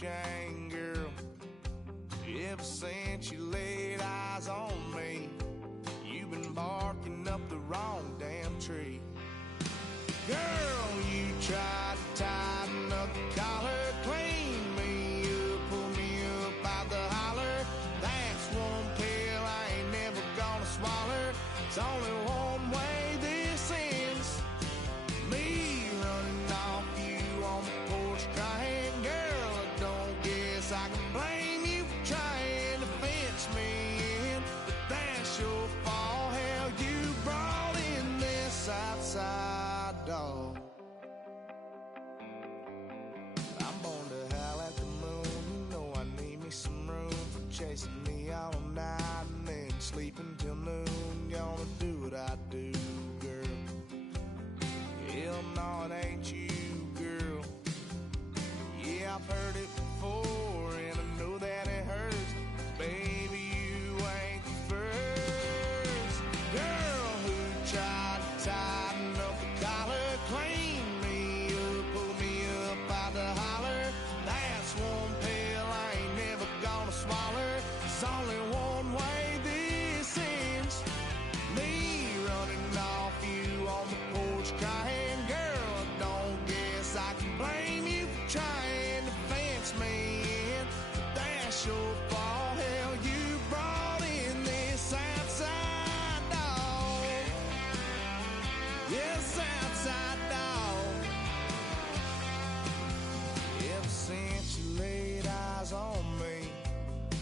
chain, girl. Ever since you laid eyes on me, you've been barking up the wrong damn tree. Girl, you tried to tighten up the collar, clean me up, pull me up out the holler. That's one pill I ain't never gonna swallow. It's only one way this ends. Me running off you on the porch crying. Girl, I don't guess I can blame you for trying to fence me in, but that's your fault. Hell, you brought in this outside dog. I'm born to howl at the moon. You know I need me some room for chasing me all night and then sleeping till noon. Gonna do what I do, girl. Hell no, it ain't you, girl. Yeah, I've heard it before, and I know that it hurts. Baby, you ain't the first girl who tried to tighten up the collar, clean me up, pull me up out the holler. That's one pill I ain't never gonna swallow. It's only one way this ends. Me running off you on the porch crying. Girl, I don't guess I can blame you for trying to fence me in, but that's your fault. Hell, you brought in this outside dog. Yes, outside dog. Ever since you laid eyes on me,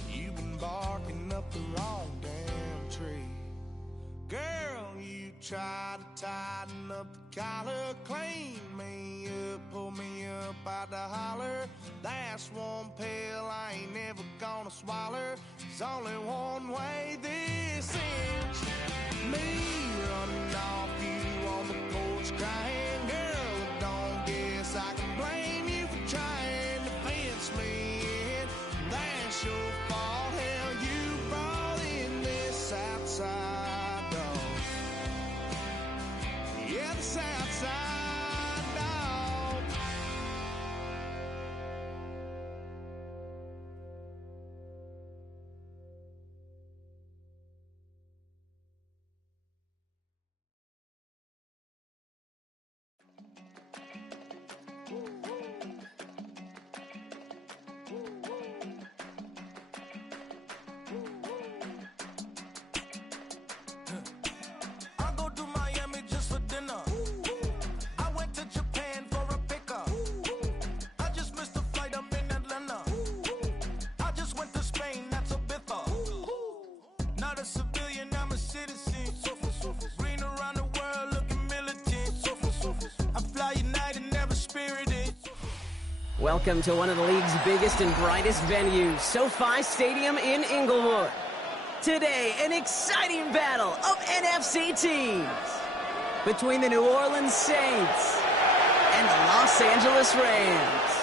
you've been barking up the wrong damn tree. Girl, you tried to tighten up the collar, clean me up, pull me up out the holler. That's one pill I ain't never gonna swallow. There's only one way this ends. Me running off you on the porch crying. Girl, I don't guess I can blame you for trying to fence me in. That's your fault. Hell, you brought in this outside dog. Yeah, this outside dog. I go to Miami just for dinner. I went to Japan for a pickup. I just missed a flight, I'm in Atlanta. I just went to Spain, that's Ibiza. Not a civilian, I'm a citizen. Green around the world, looking militant. I fly United, never spirited. Welcome to one of the league's biggest and brightest venues, SoFi Stadium in Inglewood. Today, an exciting battle of NFC teams between the New Orleans Saints and the Los Angeles Rams.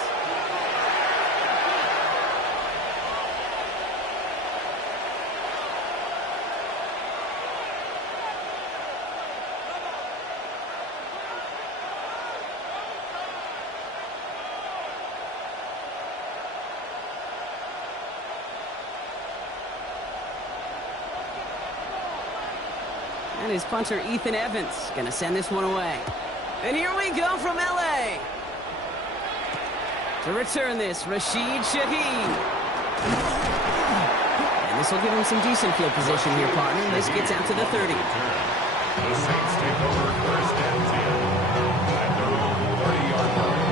And his punter, Ethan Evans, going to send this one away. And here we go from L.A. To return this, Rashid Shaheed. And this will give him some decent field position here, partner. This gets out to the 30. The Saints take over first and 10 at their own 30-yard line.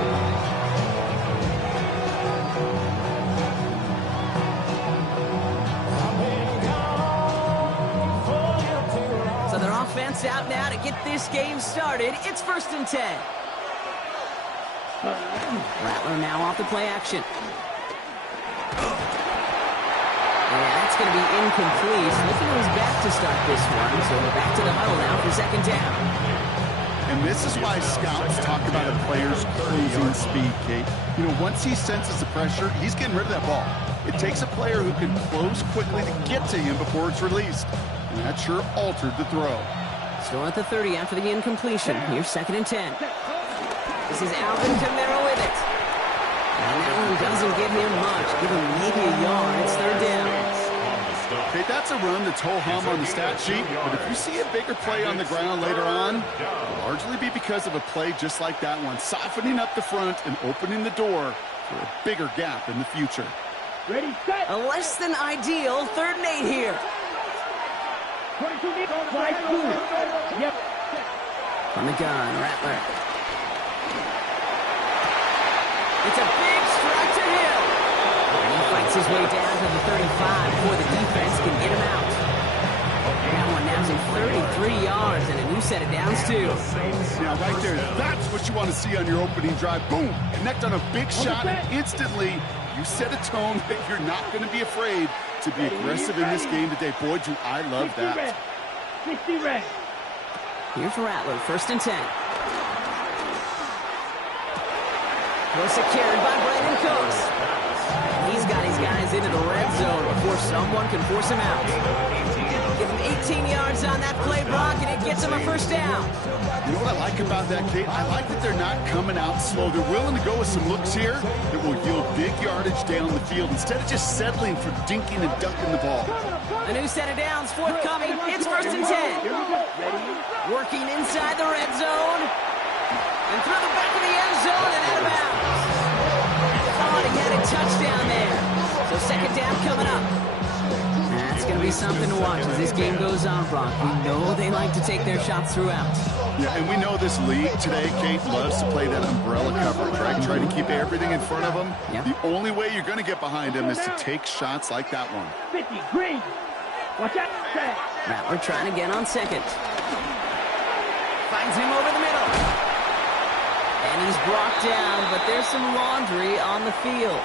So their offense out now to get this game started. It's 1st and 10. Rattler now off the play action. And that's going to be incomplete. Looking to his back to start this one. So we're back to the huddle now for 2nd down. And this is why scouts talk about a player's cruising speed, Kate. You know, once he senses the pressure, he's getting rid of that ball. It takes a player who can close quickly to get to him before it's released. And that sure altered the throw. Still at the 30 after the incompletion. Here's 2nd and 10. This is Alvin Kamara with it. And that one doesn't give him much. Give him maybe a yard. It's third down. Okay, that's a run that's ho-hum on the stat sheet, but if you see a bigger play on the ground later on, it'll largely be because of a play just like that one, softening up the front and opening the door for a bigger gap in the future. Ready, set. A less than ideal 3rd and 8 here. 22, slide two. Yep. From the gun, Rattler. It's a big strike to Hill. And he fights his way down to the 35 before the defense can get him out. That one now's in 33 yards and a new set of downs, too. Yeah, right there. That's what you want to see on your opening drive. Boom! Connect on a big shot, and instantly you set a tone that you're not going to be afraid to be aggressive in this game today. Boy, do I love that. 60 red. Here's Rattler, 1st and 10. Well secured by Brandon Cooks. He's got his guys into the red zone before someone can force him out. Give him 18 yards on that play, Brock, and it gets him a 1st down. You know what I like about that, Kate? I like that they're not coming out slow. They're willing to go with some looks here that will yield big yardage down the field instead of just settling for dinking and dunking the ball. A new set of downs forthcoming. It's 1st and 10. Working inside the red zone. And through the back of the end zone and out of bounds. Thought he had a touchdown there. So 2nd down coming up. That's going to be something to watch as this game goes on, Brock. We know they like to take their shots throughout. Yeah, and we know this league today, Kate, loves to play that umbrella coverage, right? Try to keep everything in front of them. Yep. The only way you're going to get behind them is to take shots like that one. 50, green. Watch out. Rattler trying to get on 2nd. Finds him over the middle. And he's brought down, but there's some laundry on the field.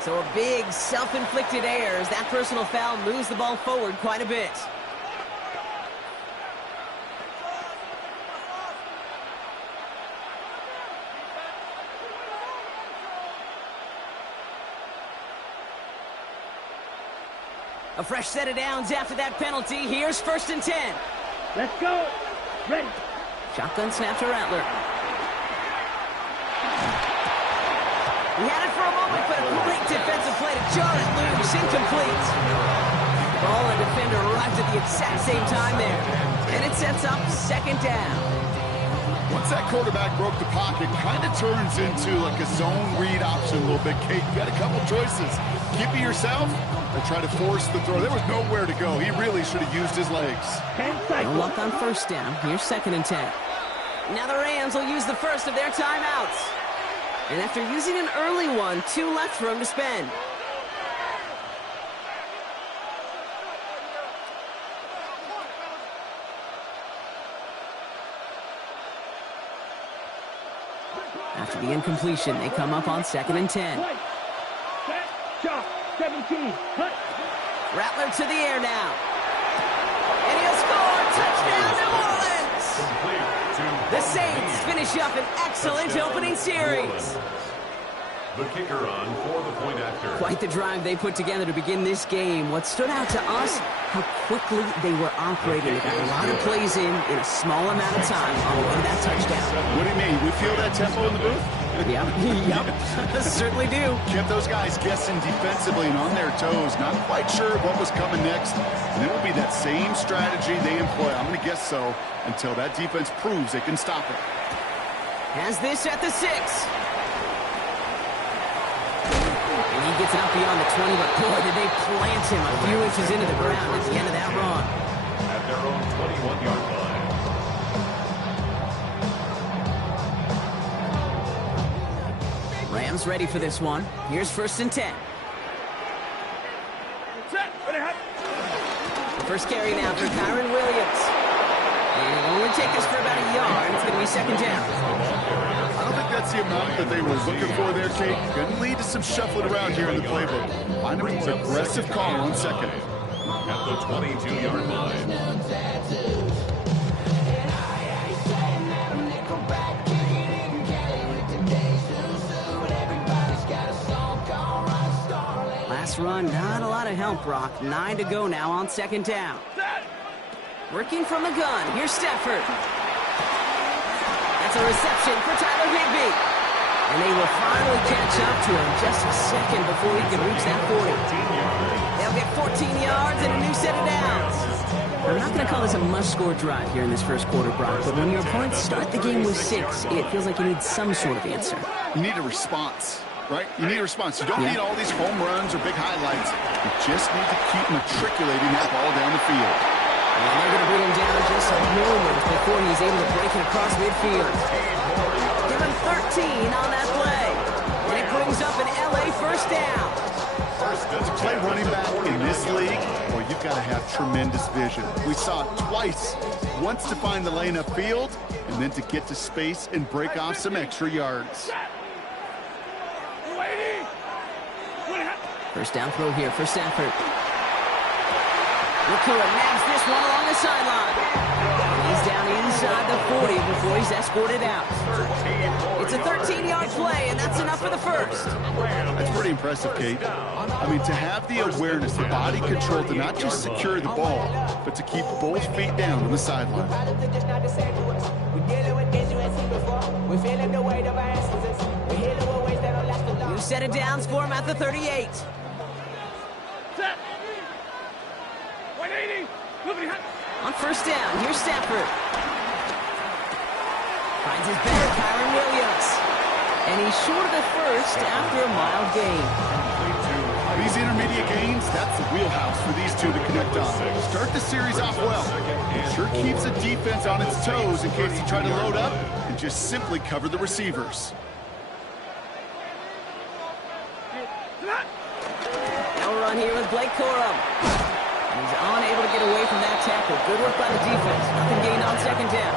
So a big self-inflicted error as that personal foul moves the ball forward quite a bit. A fresh set of downs after that penalty. Here's 1st and 10. Let's go. Ready. Shotgun snap to Rattler. He had it for a moment, but a great defensive play to jar it loose. Incomplete. Ball and defender arrived at the exact same time there. And it sets up 2nd down. Once that quarterback broke the pocket, kind of turns into like a zone read option a little bit, Kate. You got a couple choices. Keep it yourself or try to force the throw. There was nowhere to go. He really should have used his legs. 10 seconds. No luck on 1st down. Here's 2nd and 10. Now the Rams will use the first of their timeouts. And after using an early one, 2 left for him to spend. After the incompletion, they come up on 2nd and 10. Set. Shot. 17. Cut. Rattler to the air now. And he'll score. Touchdown, New Orleans! The Saints finish up an excellent opening series. The kicker on for the point after. Quite the drive they put together to begin this game. What stood out to us, how quickly they were operating. They got a lot of plays in a small amount of time on the way to that touchdown. What do you mean? We feel that tempo in the booth? Yep. Certainly do. Kept those guys guessing defensively and on their toes, not quite sure what was coming next. And it will be that same strategy they employ, I'm going to guess so, until that defense proves they can stop it. Has this at the 6. And he gets it up beyond the 20, but boy, did they plant him a few inches into the ground at the end of that run. At their own 21-yard line. Rams ready for this one. Here's 1st and 10. The first carry now for Kyron Williams. And it'll only take us for about a yard. It's going to be 2nd down. I don't think that's the amount that they were looking for there, Kate. Going to lead to some shuffling around here in the playbook. Find an aggressive call on 2nd. At the 22-yard line. Last run, not a lot of help, Brock. 9 to go now on 2nd down. Working from the gun, here's Stafford. That's a reception for Tyler Higbee. And they will finally catch up to him just a second before he can reach that 40. They'll get 14 yards and a new set of downs. I'm not going to call this a must-score drive here in this first quarter, Brock, but when your opponents start the game with 6, it feels like you need some sort of answer. You need a response, right? You need a response. You don't need all these home runs or big highlights. You just need to keep matriculating that ball down the field. And they're going to bring him down just a moment before he's able to break it across midfield. Give him 13 on that play. And it brings up an LA first down. To play running back in this league, well, you've got to have tremendous vision. We saw it twice. Once to find the lane upfield, and then to get to space and break off some extra yards. First down throw here for Stafford. Wakula nags this one along the sideline. He's down inside the 40 before he's escorted out. It's a 13-yard play, and that's enough for the first. That's pretty impressive, Kate. I mean, to have the awareness, the body control to not just secure the ball, but to keep both feet down on the sideline. New set of downs for him at the 38. On first down, here's Stafford. Finds his back, Kyron Williams. And he's short of the first after a mild gain. These intermediate gains, that's the wheelhouse for these two to connect on. Start the series off well. It sure keeps the defense on its toes in case you try to load up and just simply cover the receivers. Now run here with Blake Corum. He's unable to get away from that tackle. Good work by the defense. Nothing gained on second down.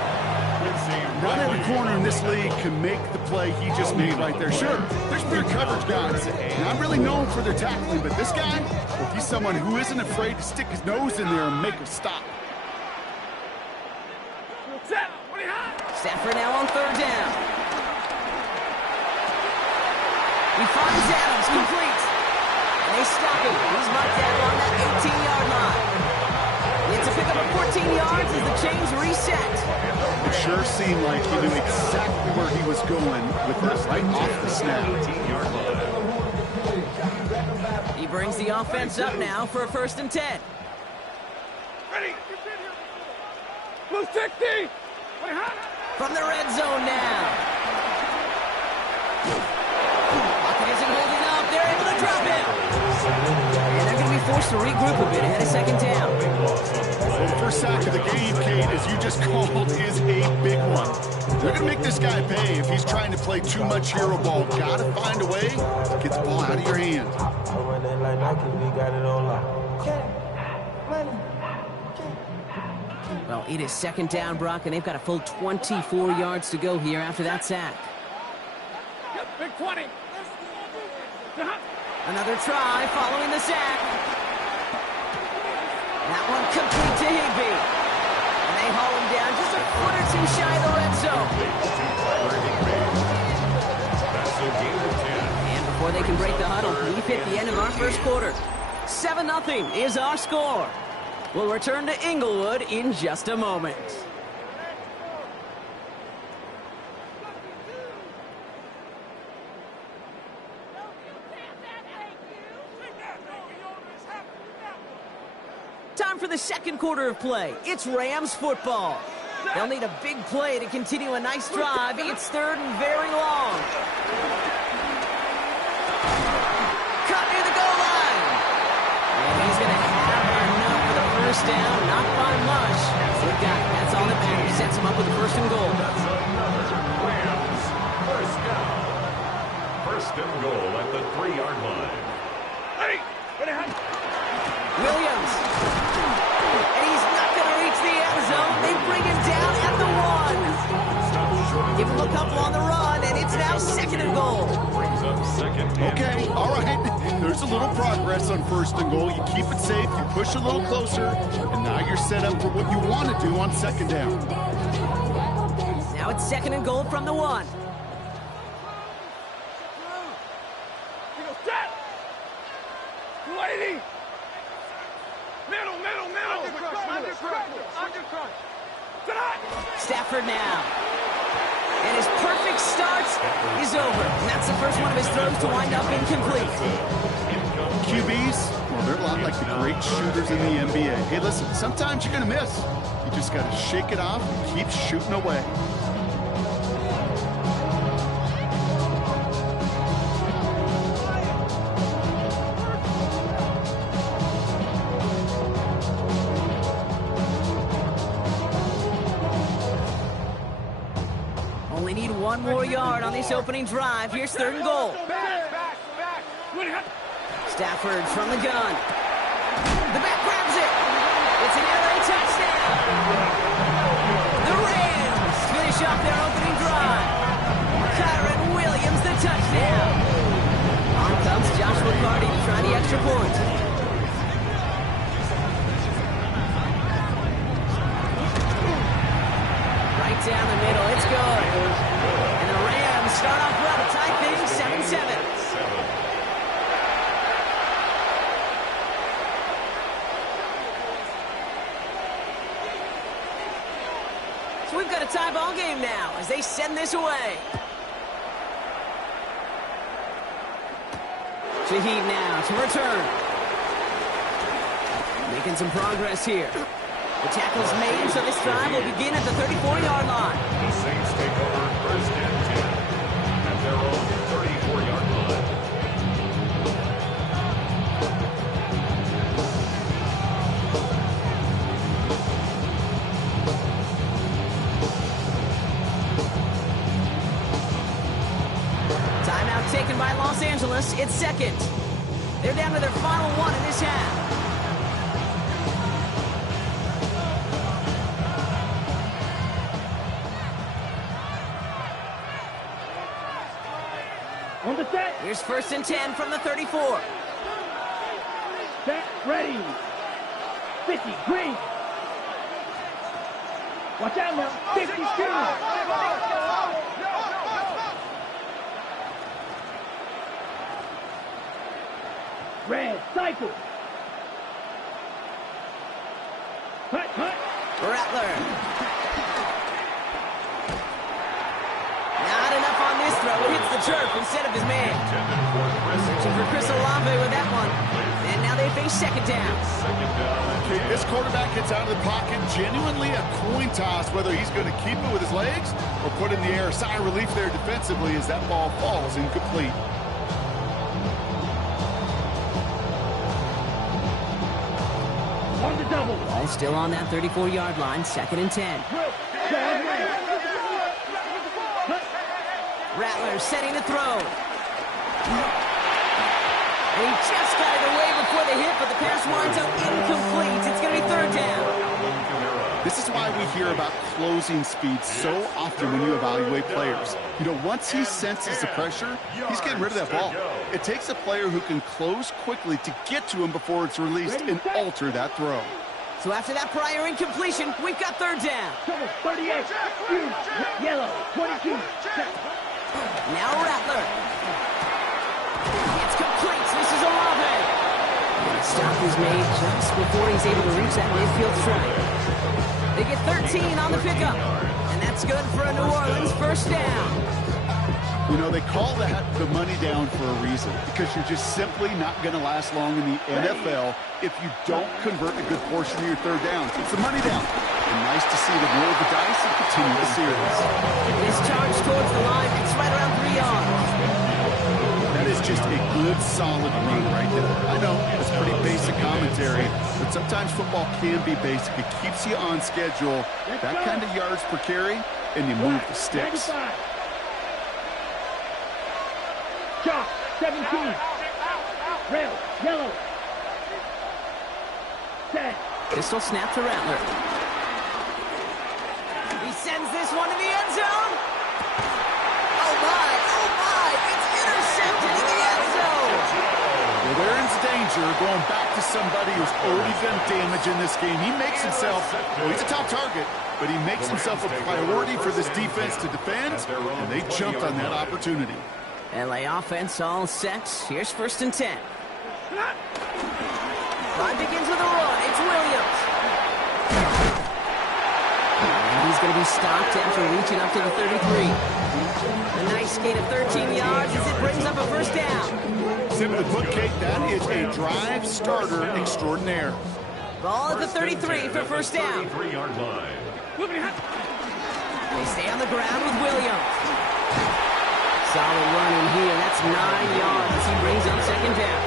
Not every corner in this league can make the play he just made right there. Sure, there's big coverage guys, and I'm really known for their tackling, but this guy, well, he's someone who isn't afraid to stick his nose in there and make a stop. Stafford now on third down. He finds Adams, complete. And they stop him. He's marked down on that 18-yard line. It's a pickup of 14 yards as the chains reset. It sure seemed like he knew exactly where he was going with that right off the snap. He brings the offense up now for a 1st and 10. Ready? Blue 60! From the red zone now. Pocket isn't holding up. They're able to drop him. And they're going to be forced to regroup a bit ahead of second down. Well, the first sack of the game, Kate, as you just called, is a big one. They're going to make this guy pay if he's trying to play too much hero ball. Got to find a way to get the ball out of your hand. Well, it is second down, Brock, and they've got a full 24 yards to go here after that sack. Big 20. Another try following the sack. That one complete to Higbee. And they haul him down just a foot or two shy of the red zone. And before they can break the huddle, we've hit the end of our first quarter. 7-0 is our score. We'll return to Inglewood in just a moment. Time for the second quarter of play. It's Rams football. They'll need a big play to continue a nice drive. It's 3rd and very long. Cut near the goal line. And he's going to have enough for the first down. Not by much. Good guy. That's all that matters. Sets him up with the 1st and goal. Rams, first down. 1st and goal at the 3-yard line. Williams. And he's not going to reach the end zone. They bring him down at the 1. Give him a couple on the run, and it's now 2nd and goal. Brings up 2nd and Okay, all right. There's a little progress on 1st and goal. You keep it safe, you push a little closer, and now you're set up for what you want to do on 2nd down. Now it's 2nd and goal from the 1. Stafford now. And his perfect start is over. And that's the first one of his throws to wind up incomplete. QBs, well, they're a lot like the great shooters in the NBA. Hey, listen, sometimes you're going to miss. You just got to shake it off and keep shooting away. Only need one more yard on this opening drive. Here's 3rd and goal. Stafford from the gun. The back grabs it. It's an LA touchdown. The Rams finish off their opening drive. Kyron Williams, the touchdown. On comes Josh McCarty to try the extra point. Right down the middle. It's good. And the Rams start off well to tie things 7-7. So we've got a tie ball game now as they send this away. Shaheed now to return. Making some progress here. The tackle's made, so this drive will begin at the 34-yard line. The Saints take over 1st and 10 at their own 34-yard line. Timeout taken by Los Angeles. It's 2nd. They're down to their final one in this half. On the set. Here's 1st and 10 from the 34. Set. Ready. 50. Green. Watch out now. 52. Red. Cycle. Hut. Rattler. Not enough on this throw. It hits the turf instead of his man. Searching for Chris Olave with that one. And now they face 2nd down. Okay, this quarterback gets out of the pocket, genuinely a coin toss whether he's going to keep it with his legs or put in the air. Sigh of relief there defensively as that ball falls incomplete. On the double. Ball still on that 34-yard line. 2nd and 10. Rattler setting the throw. And he just got it away before the hit, but the pass winds up incomplete. It's going to be 3rd down. This is why we hear about closing speed so often when you evaluate players. You know, once he senses the pressure, he's getting rid of that ball. It takes a player who can close quickly to get to him before it's released and alter that throw. So after that prior incompletion, we've got 3rd down. 38. Yellow. 22. Now Rattler. It's complete. This is Olave. Stop is made just before he's able to reach that midfield strike. They get 13 on the pickup. And that's good for a New Orleans 1st down. You know, they call that the money down for a reason, because you're just simply not going to last long in the NFL if you don't convert a good portion of your 3rd downs. It's the money down. And nice to see them roll the dice and continue the series. This charge towards the line, it's right around 3 yards. That is just a good, solid run right there. I know, it's pretty basic commentary, but sometimes football can be basic. It keeps you on schedule, that kind of yards per carry, and you move the sticks. Chop. 17. Red. Yellow. Set. Pistol snap to Rattler. He sends this one to the end zone. Oh my, it's intercepted in the end zone. Well, they're in danger going back to somebody who's already done damage in this game. He makes himself, well, he's a top target, but he makes himself a priority for this defense to defend, and they jumped on that opportunity. LA offense all set. Here's 1st and 10. Drive begins with a run. It's Williams. And he's going to be stopped after reaching up to the 33. A nice gain of 13 yards as it brings up a first down. Simply put, Kate, that is a drive starter extraordinaire. Ball at the 33 for first down. 33-yard line. They stay on the ground with Williams. Solid run in here. That's 9 yards as he brings up second down.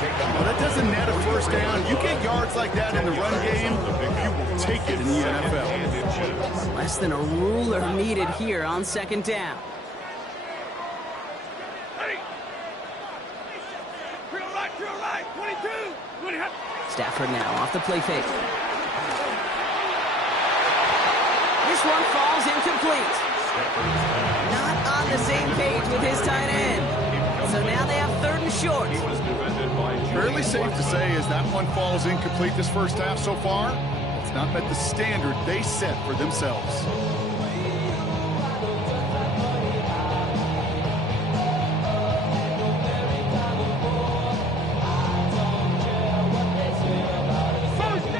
Well, that doesn't net a first down. You get yards like that in the run game, you will take it in the NFL. Less than a ruler needed here on second down. Stafford now off the play fake. This one falls incomplete. Not on the same page with his tight end. So now they have third and short. Fairly safe to say as that one falls incomplete this first half so far, it's not met the standard they set for themselves.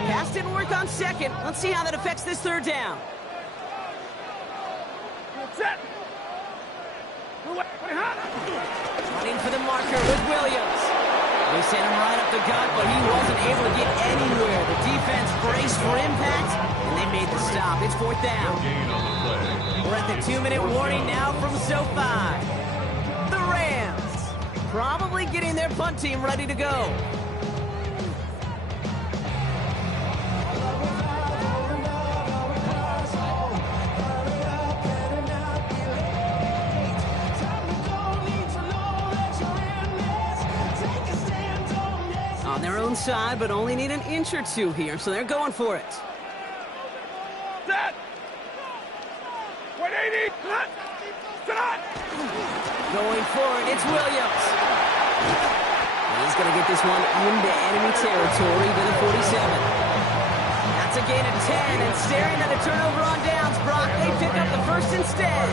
Pass didn't work on second. Let's see how that affects this third down. Running for the marker with Williams. They sent him right up the gut, but he wasn't able to get anywhere. The defense braced for impact, and they made the stop. It's fourth down. We're at the 2-minute warning now from SoFi. The Rams probably getting their punt team ready to go. On their own side, but only need an inch or two here, so they're going for it. Set! 180! Set! Going for it, it's Williams. He's going to get this one into enemy territory to the 47. That's a gain of 10, and staring at a turnover on downs, Brock, they pick up the first instead.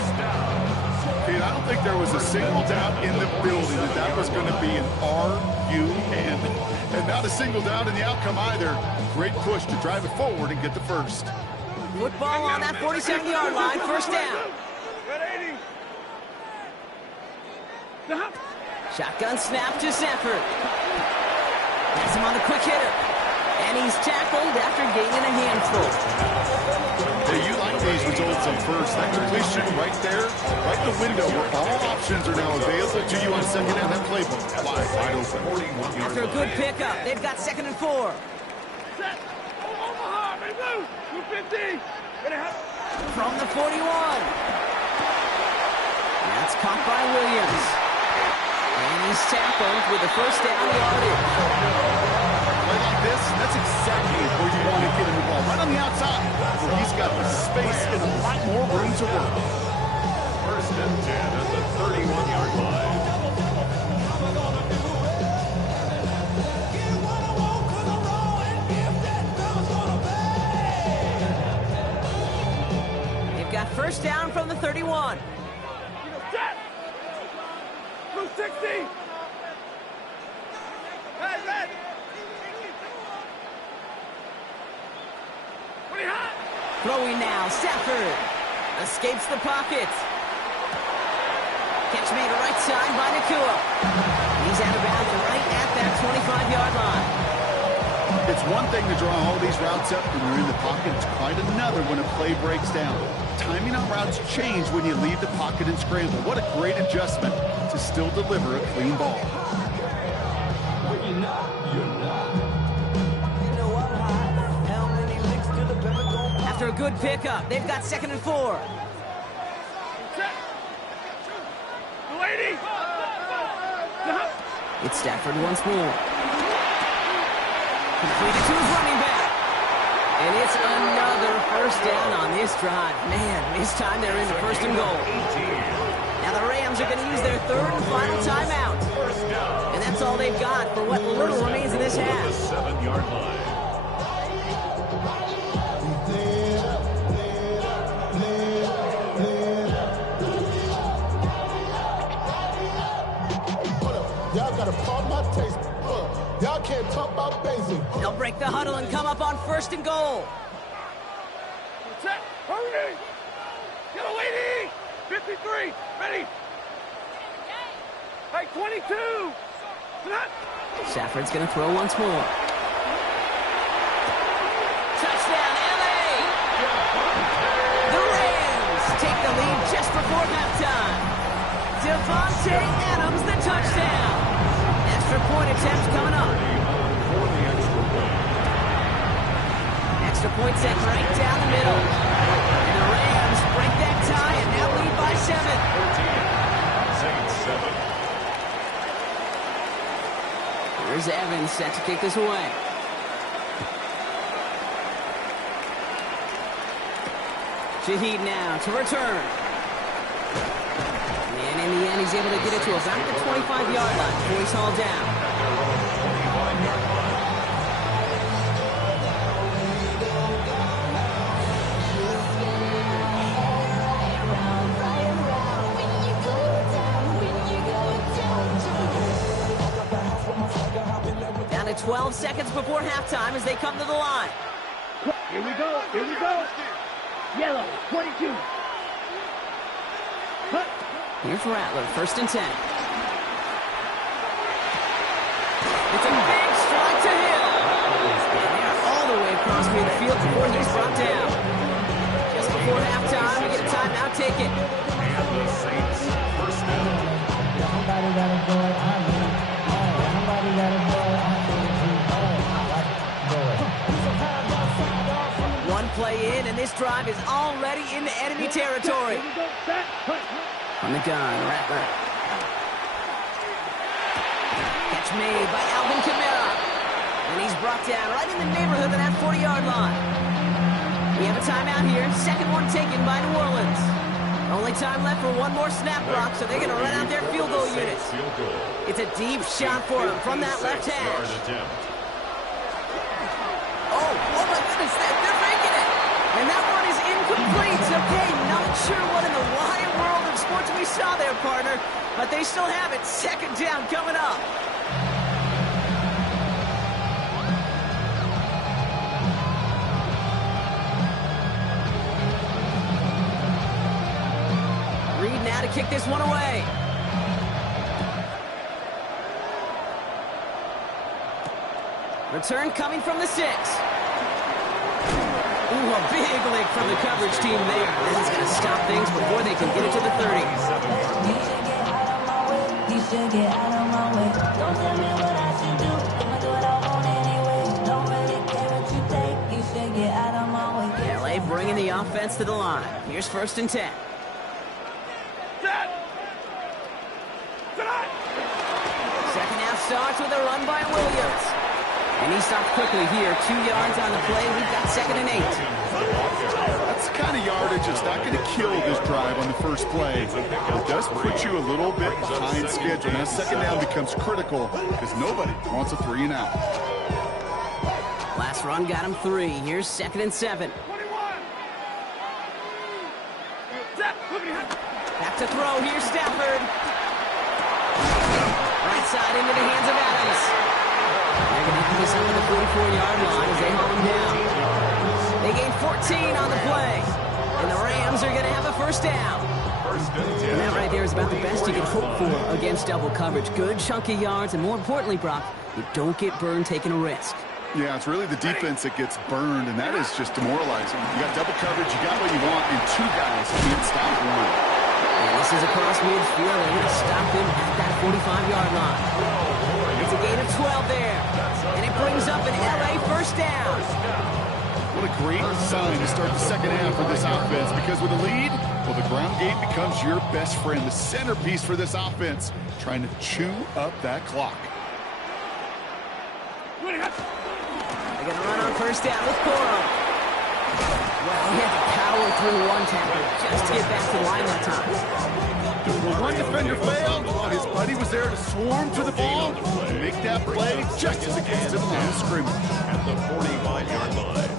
Pete, I don't think there was a single doubt in the building that that was going to be an R-U-N. And not a single doubt in the outcome either. Great push to drive it forward and get the first. Football on that 47-yard line, first down. 180! Shotgun snap to Stafford. Has him on the quick hitter. And he's tackled after gaining a handful. Hey, you like these results on first. That completion right there, right the window where all options are now available to you on second down. That playbook wide open. After a good pickup, they've got 2nd and 4. Set! Omaha! Ready, move! 250! Ready, hop! From the 41. That's caught by Williams. And he's tackled with the first down yardage. Right like this, that's exactly where you want to get him the ball. Right on the outside, where he's got the space and a lot more room to work. First and 10 at the 31-yard line. They've got first down from the 31. Set! Blue 60! Hey, red! What do you have? Throwing now, Stafford. Escapes the pocket. Catch made right side by Nakua. He's out of bounds right at that 25-yard line. It's one thing to draw all these routes up when you're in the pocket. It's quite another when a play breaks down. Timing on routes change when you leave the pocket and scramble. What a great adjustment to still deliver a clean ball. After a good pickup, they've got 2nd and 4. Set! Lady! It's Stafford once more. Completed to his running back. And it's another first down on this drive. Man, this time they're into 1st and goal. Now the Rams are going to use their 3rd and final timeout. And that's all they've got for what little remains in this half. 7-yard line. Y'all gotta pump my taste. Y'all can't talk about basic. They'll break the huddle and come up on 1st and goal. Set. Hurry. Get a lady. 53. Ready. Hey, 22. Set. Stafford's going to throw once more. Touchdown, LA! The Rams take the lead just before halftime. Devontae Adams, the touchdown. Extra point attempt coming up. For the extra point. Extra point set right down the middle. And the Rams break that tie and now lead by 7. 14. Saints 7. Here's Evans set to kick this away. Shaheed now to return. And in the end, he's able to get it to about the 25-yard line before he's hauled down. Down to 12 seconds before halftime as they come to the line. Here we go. Here we go. Yellow. 22. Cut. Here's Rattler, 1st and 10. It's a big strike to Hill. And they're all the way across midfield before he's brought down. Just before halftime, we get a timeout taken. And the Saints first down. Somebody gotta go it. Somebody gotta go it. One play in, and this drive is already into enemy territory. Here we go. Set. Cut. On the gun, Rattler. Catch made by Alvin Kamara. And he's brought down right in the neighborhood of that 40-yard line. We have a timeout here. Second one taken by New Orleans. Only time left for one more snap block, so they're going to run out their field goal units. Field goal. It's a deep shot for them from that left hash. Oh my goodness, they're making it. And that one is incomplete. Okay, not sure what in the wide world of sports we saw there, partner. But they still have it. 2nd down coming up. Reed now to kick this one away. Return coming from the 6. Ooh, a big lick from the coverage team there. This is going to stop things before they can get it to the 30. You should get out of my way. Don't tell me what I should do. I'ma do what I want anyway. Don't really care what you think. You should get out of my way. LA bringing the offense to the line. Here's 1st and 10. Set. Tonight. Second half starts with a run by Williams. And he stopped quickly here. 2 yards on the play. We've got 2nd and 8. That's the kind of yardage that's not going to kill this drive on the first play. It does put you a little bit behind schedule. Now 2nd down becomes critical because nobody wants a 3 and out. Last run got him 3. Here's 2nd and 7. 21. Set. Back to throw. Here's Stafford. Right side into the hands of Adams. They're going to put this over the 44-yard line as they haul him down. They gain 14 on the play. And the Rams are going to have a 1st down. And that right there is about the best you can hope for against double coverage. Good chunky yards, and more importantly, Brock, you don't get burned taking a risk. Yeah, it's really the defense that gets burned, and that is just demoralizing. You got double coverage, you got what you want, and 2 guys can't stop one. And this is across midfield. They're going to stop him at that 45-yard line. It's a gain of 12 there. And it brings up an LA 1st down. What a great sign to start the 2nd half for this offense, because with a lead, well, the ground game becomes your best friend, the centerpiece for this offense, trying to chew up that clock. They're going to run on 1st down with Coro. Well, he had to power through one tackle just to get back to the line that time. When one defender failed, his buddy was there to swarm to the ball to make that play just as it gets to the line of scrimmage. At the 45-yard line.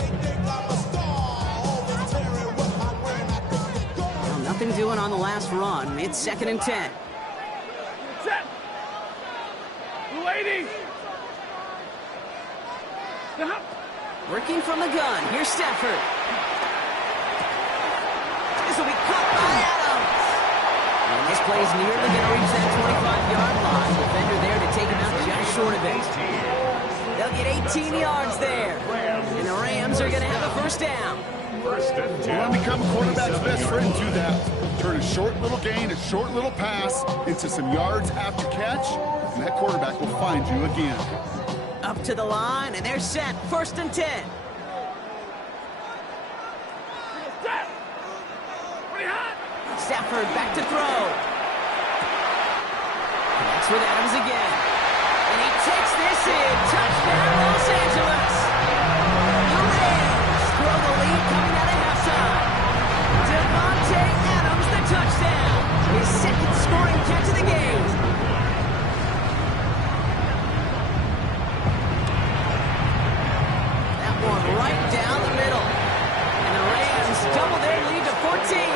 Well, nothing doing on the last run. It's 2nd and 10. Set. Lady. Working from the gun. Here's Stafford. will be caught by Adams. And this play is nearly going to reach that 25-yard line. Defender there to take him out just short of it. They'll get 18 yards there. And the Rams are going to have a first down. First and 10. You want to become a quarterback's best friend, do that. Turn a short little gain, a short little pass into some yards after catch, and that quarterback will find you again. Up to the line, and they're set. First and 10. Stafford back to throw. Connects with Adams again. And he takes this in. Touchdown, Los Angeles. The Rams throw the lead coming out of halftime. Devontae Adams, the touchdown. His second scoring catch of the game. That one right down the middle. And the Rams double their lead to 14.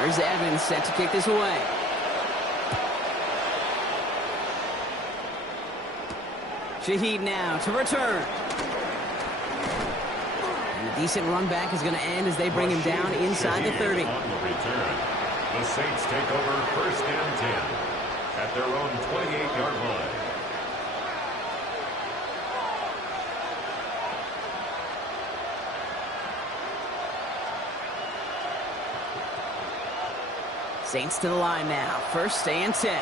Here's Evans set to kick this away. Shaheed now to return. And a decent run back is going to end as they bring him down inside the 30. On the return. The Saints take over first and 10 at their own 28-yard line. Saints to the line now. First and 10.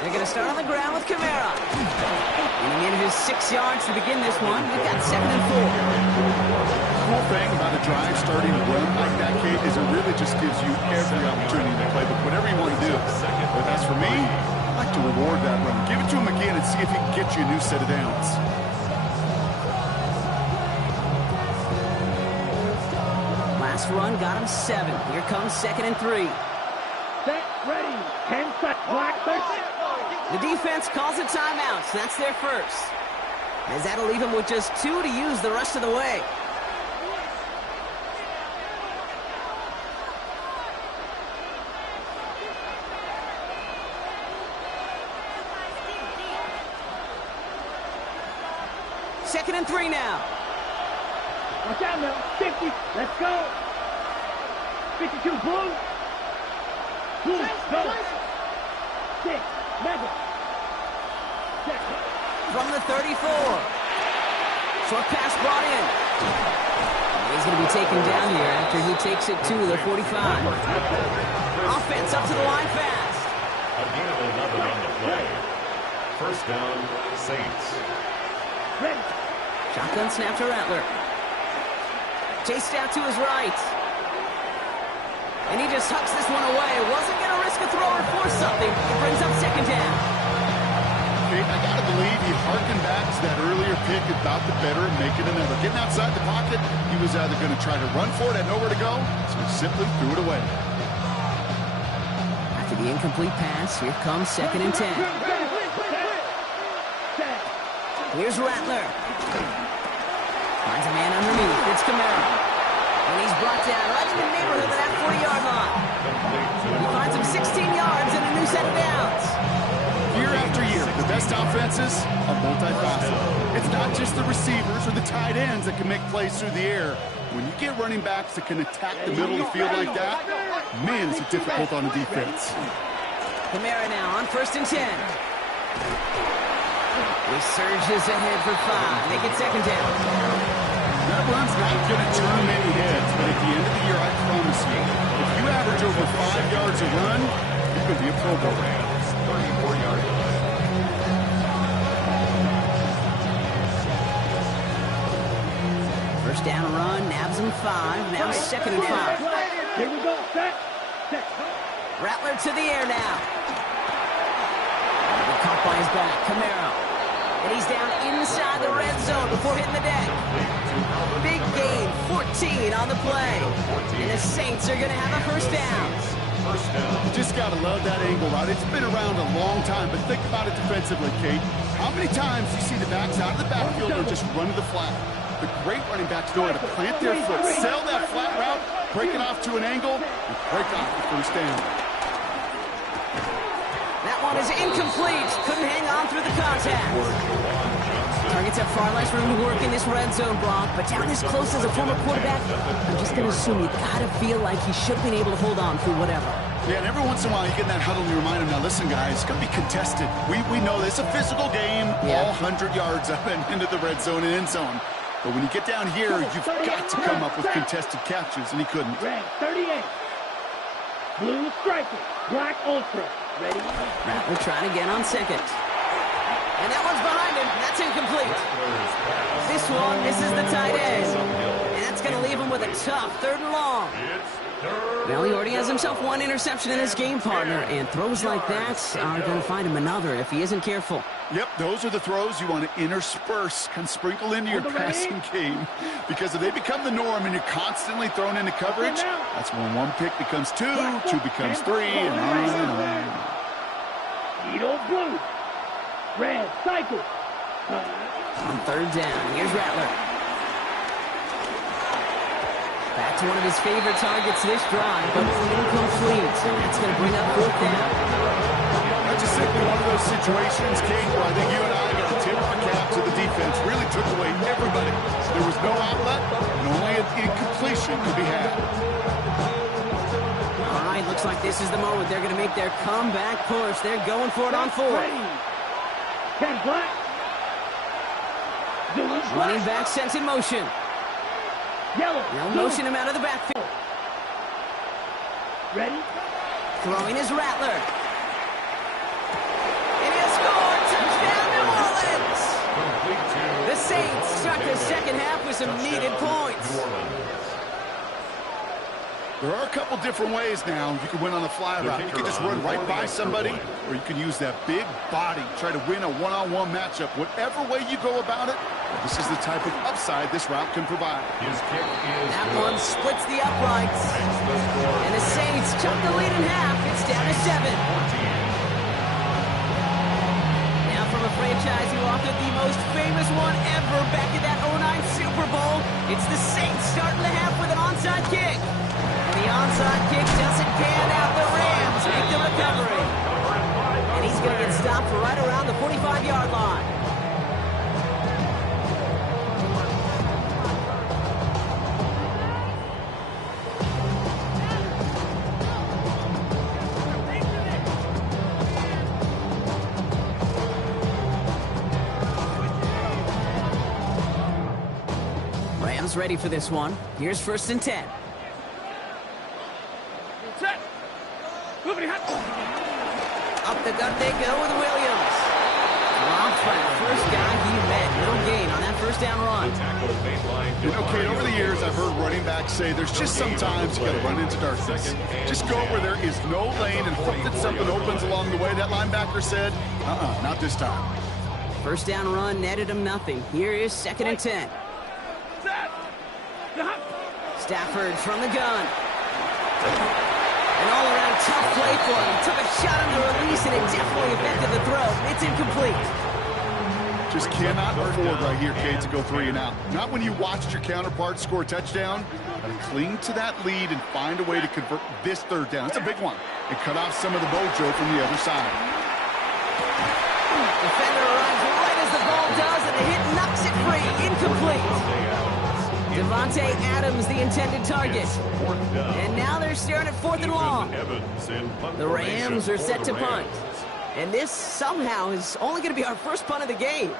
They're going to start on the ground with Kamara. Leading in his 6 yards to begin this one. We've got 7 and 4. The cool thing about a drive starting to run like that, Kate, is it really just gives you every opportunity to play, but whatever you want to do. But as for me, I like to reward that run. Give it to him again and see if he can get you a new set of downs. Last run got him 7. Here comes 2nd and 3. Set, ready, 10 seconds, black, 13. The defense calls a timeout, so that's their first. As that'll leave him with just 2 to use the rest of the way. Second and 3 now. Watch out now, 50, let's go. 52, blue. Blue, go. 6, mega. From the 34. Short pass brought in. He's going to be taken down here after he takes it to the 45. Offense up to the line fast. Again, another on the play. First down, Saints. Ready. Shotgun snap to Rattler. Chased out to his right. And he just hucks this one away. Wasn't going to risk a throw or force something. It brings up second down. Kate, I got to believe he harkened back to that earlier pick about the better and making another. Getting outside the pocket, he was either going to try to run for it, had nowhere to go, so he simply threw it away. After the incomplete pass, here comes 2nd and 10. Here's Rattler. Finds a man underneath. It's Kamara. And he's brought down right in the neighborhood of that 40-yard line. He finds him 16 yards and a new set of downs. Year after year, the best offenses are multifaceted. It's not just the receivers or the tight ends that can make plays through the air. When you get running backs that can attack the middle of the field like that, man, is it difficult on the defense. Kamara now on 1st and 10. He surges ahead for 5. Make it second down. That run's not going to turn many heads, but at the end of the year, I promise you, if you average over 5 yards a run, you could be a Pro Bowler. 34-yard line. First down run, nabs him 5. Now 2nd and 5. Here we go, set. Rattler to the air now. Caught by his back, Kamara. And he's down inside the red zone before hitting the deck. Big gain, 14 on the play. And the Saints are going to have a first down. You just got to love that angle route. It's been around a long time, but think about it defensively, Kate. How many times do you see the backs out of the backfield or just run to the flat? The great running backs know how to plant their foot, sell that flat route, break it off to an angle, and break off the first down. That one is incomplete. Couldn't hang on through the contact. Targets have far less room to work in this red zone, Brock, but down this close as a former quarterback, I'm just going to assume you got to feel like he should have been able to hold on through whatever. Yeah, and every once in a while you get in that huddle and you remind him, now listen, guys, it's going to be contested. We know this is a physical game, all 100 yards up and into the red zone and end zone. But when you get down here, you've got to come up with contested catches, and he couldn't. Red 38. Blue striker. Black ultra. Ready? Rattler trying again on second. And that one's behind him. That's incomplete. This one misses the tight end. And that's going to leave him with a tough 3rd and long. Well, he already has himself one interception in this game, partner. And throws like that are going to find him another if he isn't careful. Yep, those are the throws you want to intersperse, kind of sprinkle into your passing game. Because if they become the norm and you're constantly thrown into coverage, that's when one pick becomes two, two becomes three, and on and on. Edo blue. Red cycle. On 3rd down, here's Rattler. Back to one of his favorite targets this drive, but incomplete. And that's going to bring up 4th down. That's just simply one of those situations, Kate, where I think you and I got to tip our cap to the defense. Really took away everybody. There was no outlet, and only an incompletion could be had. All right, looks like this is the moment. They're going to make their comeback push. They're going for it on 4th. Ken Black. Running back sent in motion. Yellow. They'll motion him out of the backfield. Ready? Throwing is Rattler. And he'll score! Touchdown, New Orleans! The Saints start the second half with some needed points. There are a couple different ways now. You can win on a fly route. You can just run right by somebody, or you can use that big body, try to win a one-on-one matchup. Whatever way you go about it, this is the type of upside this route can provide. That one splits the uprights. And the Saints chop the lead in half. It's down to 7. Now from a franchise who authored the most famous one ever back in that 09 Super Bowl, it's the Saints starting the half with an onside kick. The onside kick doesn't pan out. The Rams make the recovery. And he's going to get stopped right around the 45-yard line. Rams ready for this one. Here's 1st and 10. Up the gut they go with Williams. Dropped by the first guy he met. No gain on that 1st down run. You know, Kate, over the years I've heard running backs say there's just sometimes you got to run into darkness. Just go where there is no lane and hope that something opens along the way. That linebacker said, not this time. 1st down run netted him nothing. Here is 2nd and 10. Stafford from the gun. An all-around tough play for him. Took a shot on the release, and it definitely affected the throw. It's incomplete. Just cannot afford right here, Kate, to go 3 and out. Not when you watched your counterpart score a touchdown. Got to cling to that lead and find a way to convert this 3rd down. It's a big one. And cut off some of the mojo from the other side. Defender arrives right as the ball does, and the hit knocks it free. Incomplete. Devontae Adams, the intended target. And now they're staring at 4th and long. The Rams are set to punt. And this somehow is only going to be our first punt of the game.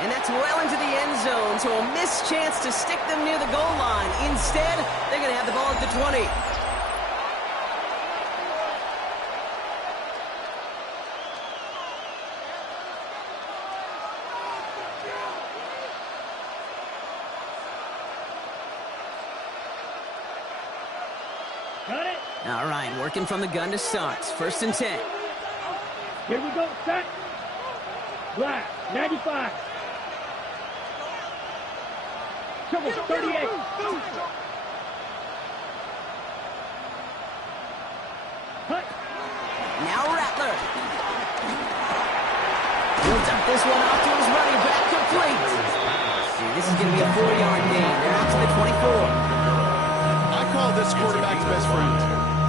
And that's well into the end zone, so a missed chance to stick them near the goal line. Instead, they're going to have the ball at the 20. Got it. All right, working from the gun to start. 1st and 10. Here we go. Set. Black. 95. Triple 38. Hut. Now Rattler. He'll dump this one off to his running back, complete. See, this is going to be a 4-yard gain. They're out to the 24. call this quarterback's best friend.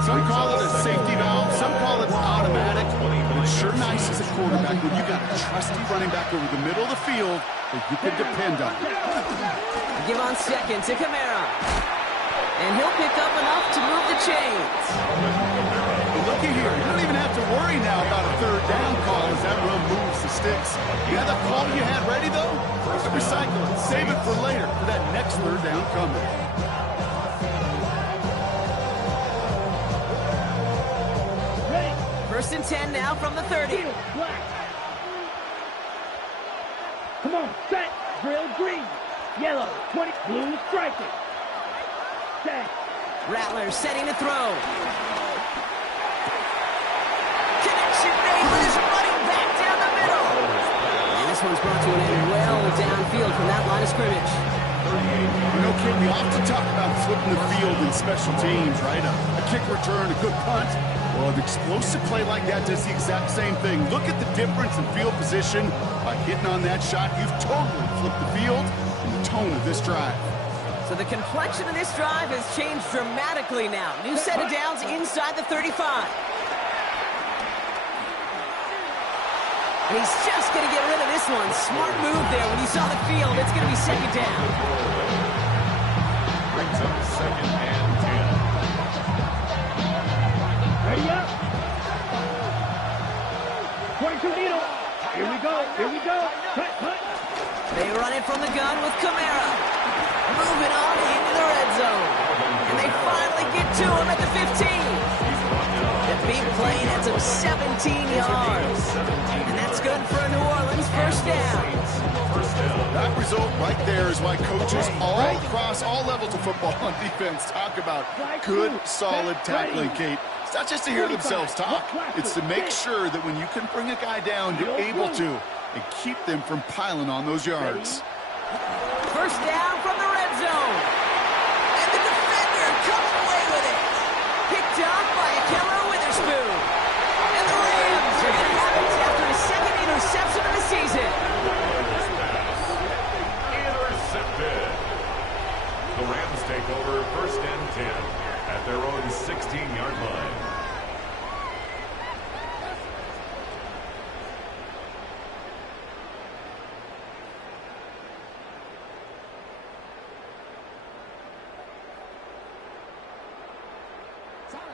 Some call it a safety valve, some call it automatic, but it's sure nice as a quarterback when you got a trusty running back over the middle of the field that you can depend on. Give on second to Kamara. And he'll pick up enough to move the chains. But looky here, you don't even have to worry now about a third down call as that run moves the sticks. You have that call you had ready, though? Recycle it, save it for later, for that next third down coming. First and 10 now from the 30. Come on, set, drill, green, yellow, 20, blue, striking. Set. Rattler setting to throw. Connection made with his running back down the middle. And this one's brought to an end well downfield from that line of scrimmage. You know, Kid, we often talk about flipping the field in special teams, right? A kick return, a good punt. Well, an explosive play like that does the exact same thing. Look at the difference in field position. By hitting on that shot, you've totally flipped the field and the tone of this drive. So the complexion of this drive has changed dramatically now. New set of downs inside the 35. And he's just going to get rid of this one. Smart move there when he saw the field. It's going to be second down. Brings up second and 10. Ready up. 22 needle. Here we go. Here we go. Cut, cut. They run it from the gun with Kamara. Moving on into the red zone. And they finally get to him at the 15. The big play ends up 17 yards. And that's good for a New Orleans first down. That result right there is why coaches all across all levels of football on defense talk about good, solid tackling, Kate. It's not just to hear themselves talk. It's to make sure that when you can bring a guy down, you're able to, and keep them from piling on those yards. First down from the red zone. And the defender comes away with it. Picked up by Ahkello Witherspoon. And the Rams are going to have it after his second interception of the season. Intercepted. The Rams take over first and 10 at their own 16-yard line.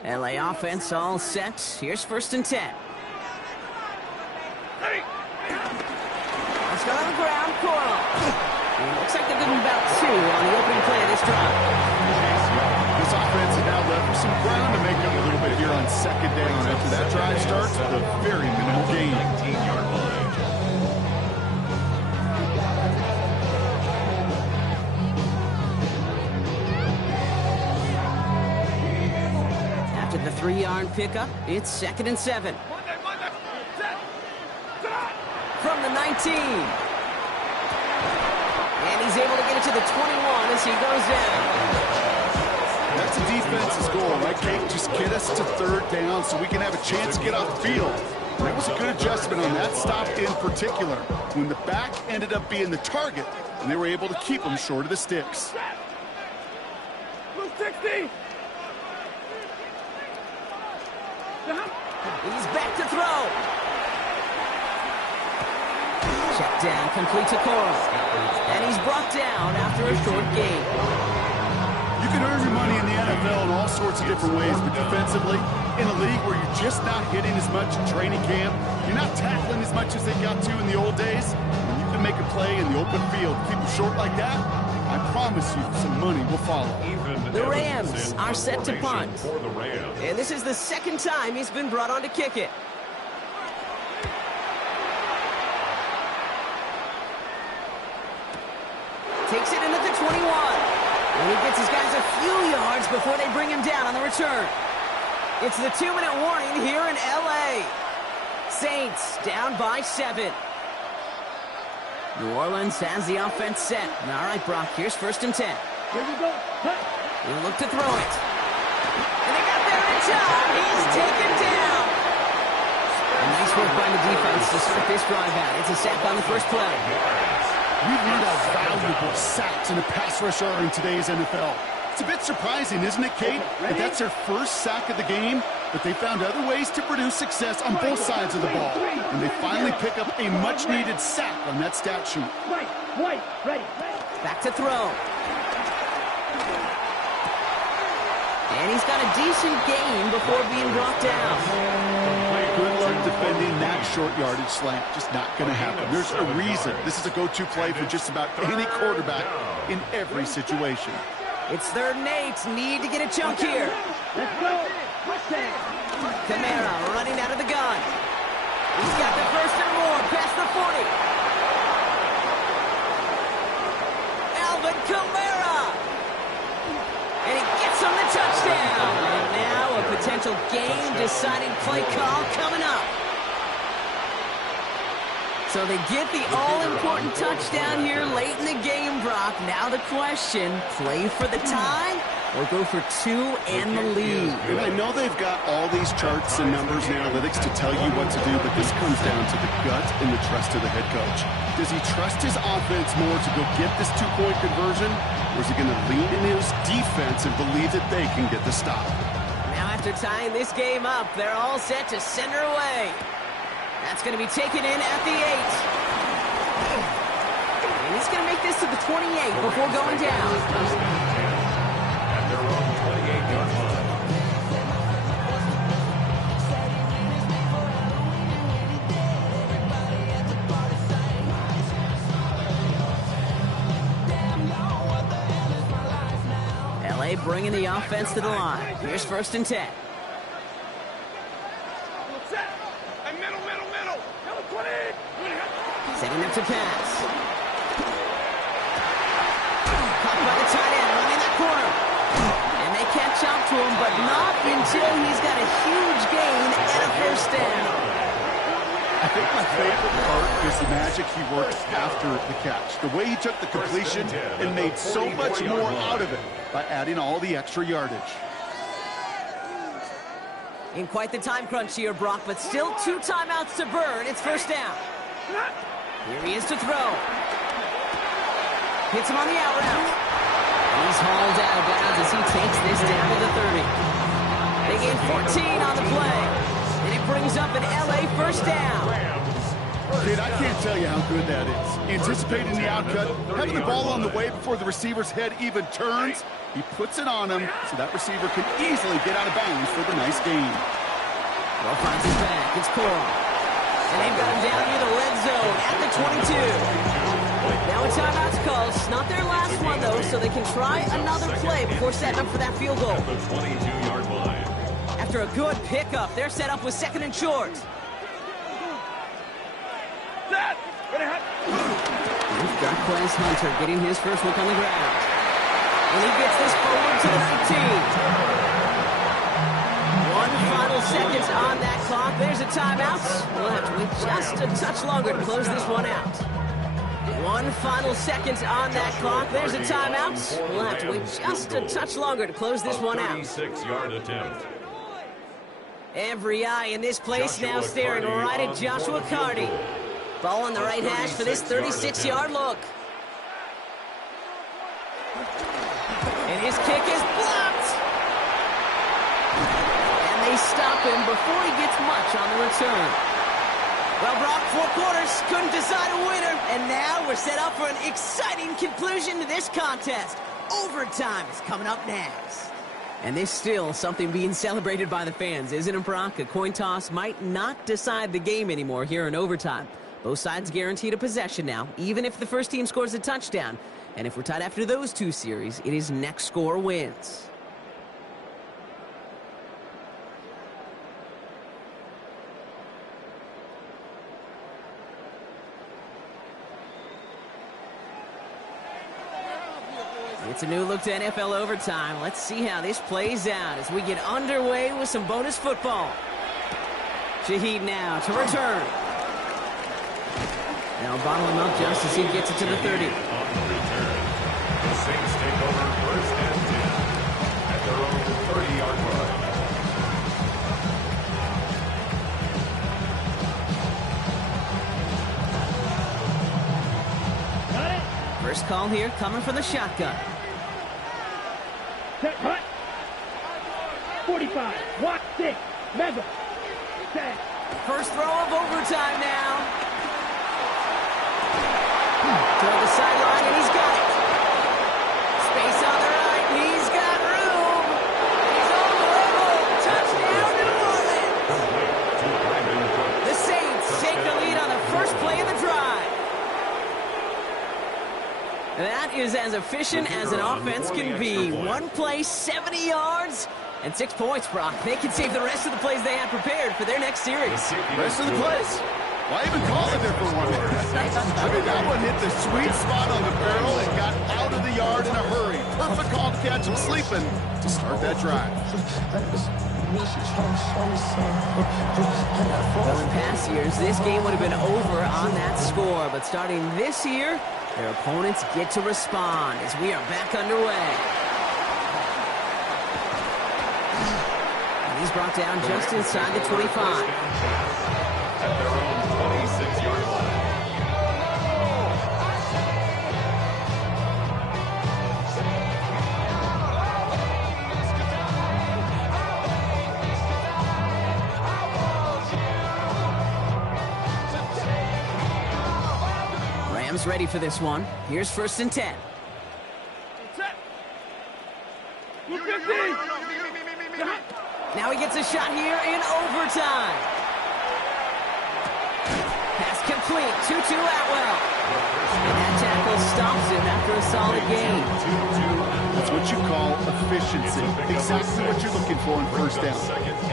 LA offense all set. Here's first and 10. Let's go on the ground, Coral. Looks like they're giving about 2 on the opening play of this drive. This offense has now left for some ground to make up a little bit here on second down after that drive starts with a very minimal gain. 19-yard line. After the 3-yard pickup, it's second and 7. From the 19. And he's able to get it to the 21 as he goes down. That's a defense's goal, right, Kate? Just get us to third down so we can have a chance to get off the field. And that was a good adjustment on that stop in particular, when the back ended up being the target, and they were able to keep him short of the sticks. Blue 60. He's back to throw. Check down, complete to Coral. And he's brought down after a short gain. You can earn your money in the NFL in all sorts of different ways, but defensively, in a league where you're just not hitting as much in training camp, you're not tackling as much as they got to in the old days, when you can make a play in the open field, keep them short like that, I promise you some money will follow. The Rams are set to punt. For the Rams. And this is the second time he's been brought on to kick it. Takes it in at the 21. And he gets his guys a few yards before they bring him down on the return. It's the 2-minute warning here in L.A. Saints down by 7. New Orleans has the offense set. All right, Brock, here's first and 10. Here we go. Cut. He'll look to throw it. And they got there in time. He's taken down. And nice work by the defense to start this drive out. It's a sack on the first play. We've learned how valuable sacks in a pass rush are in today's NFL. It's a bit surprising, isn't it, Kate? That that's their first sack of the game, but they found other ways to produce success on both sides of the ball. And they finally pick up a much-needed sack on that stat sheet. Back to throw. And he's got a decent gain before being brought down. Good luck defending that short yardage slant. Just not going to happen. There's a reason. This is a go-to play for just about any quarterback in every situation. It's 3rd and 8. Need to get a chunk here. Kamara running out of the gun. He's got the first and more past the 40. Alvin Kamara. And he gets on the touchdown. And now a potential game-deciding play call coming up. So they get the all-important touchdown here late in the game, Brock. Now the question, play for the tie or go for 2 and the lead? And I know they've got all these charts and numbers and analytics to tell you what to do, but this comes down to the gut and the trust of the head coach. Does he trust his offense more to go get this 2-point conversion, or is he going to lean in his defense and believe that they can get the stop? Now after tying this game up, they're all set to send her away. That's going to be taken in at the 8. And he's going to make this to the 28 before going down. At their own 28-yard line. LA bringing the offense to the line. Here's 1st and 10. Setting up to pass. Caught by the tight end, running that corner. And they catch up to him, but not until he's got a huge gain and a first down. I think my favorite part is the magic he worked after the catch. The way he took the completion and made so much more out of it by adding all the extra yardage. In quite the time crunch here, Brock, but still 2 timeouts to burn. It's first down. Here he is to throw. Hits him on the out route. He's hauled out of bounds as he takes this down to the 30. They gain 14 on the play. And it brings up an LA first down. Kid, I can't tell you how good that is. Anticipating the outcut, having the ball on the way before the receiver's head even turns, he puts it on him so that receiver can easily get out of bounds for the nice gain. Well, finds his back. It's Coral. And they've got him down near the red zone at the 22. Now a timeout's called. It's not their last one, though, so they can try another play before setting up for that field goal. The 22-yard line. After a good pickup, they're set up with 2nd and short. We've got Quez Hunter getting his first look on the ground. And he gets this forward to the 19. 1 final seconds on that clock. There's a timeout. We'll have to wait just a touch longer to close this one out. 1 final seconds on that clock. There's a timeout. We'll have to wait just a touch longer to close this one out. 36-yard attempt. Every eye in this place now staring right at Joshua Carty. Ball on the right hash for this 36-yard look. And his kick is blocked. And they stop him before he gets much on the return. Well, Brock, 4 quarters, couldn't decide a winner. And now we're set up for an exciting conclusion to this contest. Overtime is coming up next. And there's still something being celebrated by the fans, isn't it, Brock? A coin toss might not decide the game anymore here in overtime. Both sides guaranteed a possession now, even if the first team scores a touchdown. And if we're tied after those 2 series, it is next score wins. It's a new look to NFL overtime. Let's see how this plays out as we get underway with some bonus football. Shaheed now to return. Now bottle him up just as he gets it to the 30. On the return, the Saints take over 1st and 10 at their own 30-yard line. First call here coming from the shotgun. Set, hut. 45. Watch, 6. Mega. 10. First throw of overtime now. Toward the sideline, and he's got it. Space on the right. He's got room. He's on the level. Touchdown, New Orleans. The Saints take the lead on the first play of the drive. That is as efficient as an offense can be. One play, 70 yards, and 6 points, Brock. They can save the rest of the plays they have prepared for their next series. Rest of the plays? Why even call it there for 1 minute? I mean, that one hit the sweet spot on the barrel and got out of the yard in a hurry. Perfect call to catch him sleeping to start that drive. Well, in past years, this game would have been over on that score. But starting this year, their opponents get to respond as we are back underway. And he's brought down just inside the 25. At their own 26-yard line. Rams ready for this one. Here's 1st and 10. Set. 250. Now he gets a shot here in overtime. Pass complete. 2-2 Atwell. And that tackle stops him after a solid gain. That's what you call efficiency. Exactly what you're looking for in first down.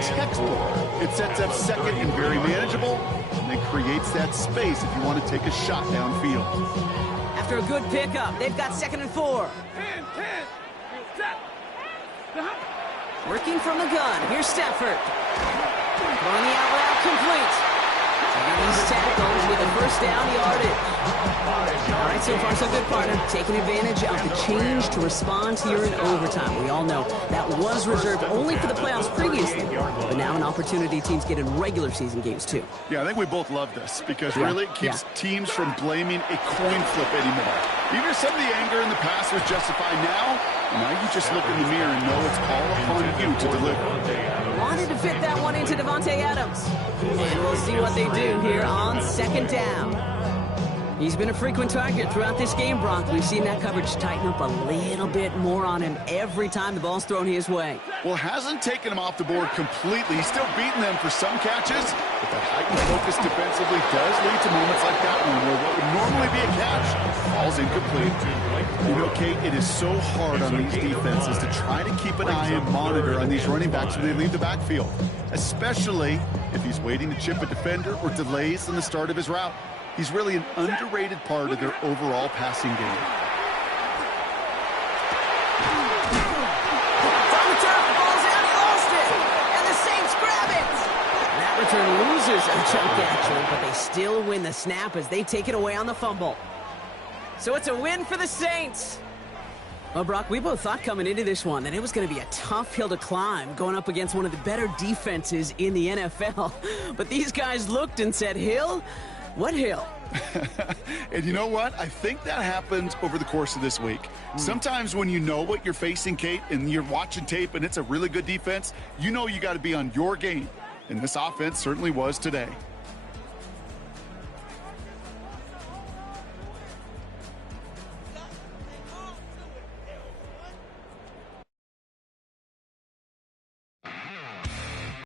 Textbook. It sets up second and very manageable, and then creates that space if you want to take a shot downfield. After a good pickup, they've got 2nd and 4. 10. Set. Working from the gun. Here's Stafford. Throwing the out route complete. And he's tackled with a first down yardage. All right, so far so good, partner. Taking advantage of the change to respond here in overtime. We all know that was reserved only for the playoffs previously, but now an opportunity teams get in regular season games too. Yeah, I think we both love this because really it keeps teams from blaming a coin flip anymore. Even if some of the anger in the past was justified now you just look in the mirror and know it's all upon you to deliver. Wanted to fit that one into Davante Adams. And we'll see what they do here on 2nd down. He's been a frequent target throughout this game, Brock. We've seen that coverage tighten up a little bit more on him every time the ball's thrown his way. Well, hasn't taken him off the board completely. He's still beating them for some catches, but that heightened focus defensively does lead to moments like that one where what would normally be a catch falls incomplete. You know, Kate, it is so hard on these defenses to try to keep an eye and monitor on these running backs when they leave the backfield, especially if he's waiting to chip a defender or delays in the start of his route. He's really an underrated part of their overall passing game. On the turf, the ball's out, he lost it! And the Saints grab it! That return loses a chunk, actually, but they still win the snap as they take it away on the fumble. So it's a win for the Saints. Well, Brock, we both thought coming into this one that it was going to be a tough hill to climb going up against one of the better defenses in the NFL. But these guys looked and said, Hill? What hill? And you know what? I think that happens over the course of this week. Sometimes when you know what you're facing, Kate, and you're watching tape and it's a really good defense, you know you got to be on your game. And this offense certainly was today.